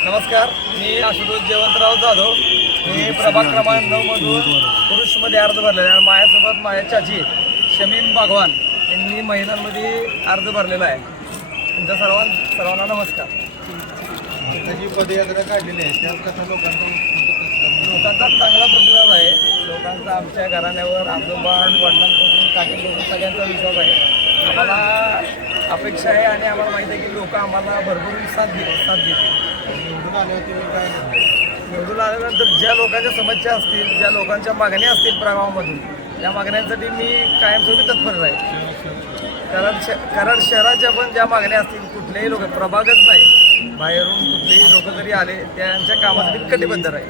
नमस्कार, मी आशुतोष जयवंतराव जाधव. मी प्रभाग क्रमांक 9 मधून पुरुषमध्ये अर्ज भरलेला आहे. माझ्यासोबत माझ्या चाची शमीम बागवान यांनी महिलांमध्ये अर्ज भरलेला आहे. तुमच्या सर्वांना नमस्कार. जी पदयात्रा काढलेली आहे त्यात कसा लोकांचा चांगला प्रतिसाद आहे. लोकांचा आमच्या घराण्यावर आजोबा वडिलांपासून काकीपासून सगळ्यांचा विश्वास आहे. आम्हाला अपेक्षा आहे आणि आम्हाला माहिती आहे की लोक आम्हाला भरपूर साथ देतील. निवडून आल्यावर तुम्ही काय निवडून आल्यानंतर ज्या लोकांच्या समस्या असतील, ज्या लोकांच्या मागण्या असतील प्रभावामधून, त्या मागण्यांसाठी मी कायमस्वरूपी तत्पर आहे. कराड शहराच्या पण ज्या मागण्या असतील, कुठलेही लोक, प्रभागच नाही, बाहेरून कुठलेही लोक जरी आले त्यांच्या कामासाठी कटिबद्ध आहे.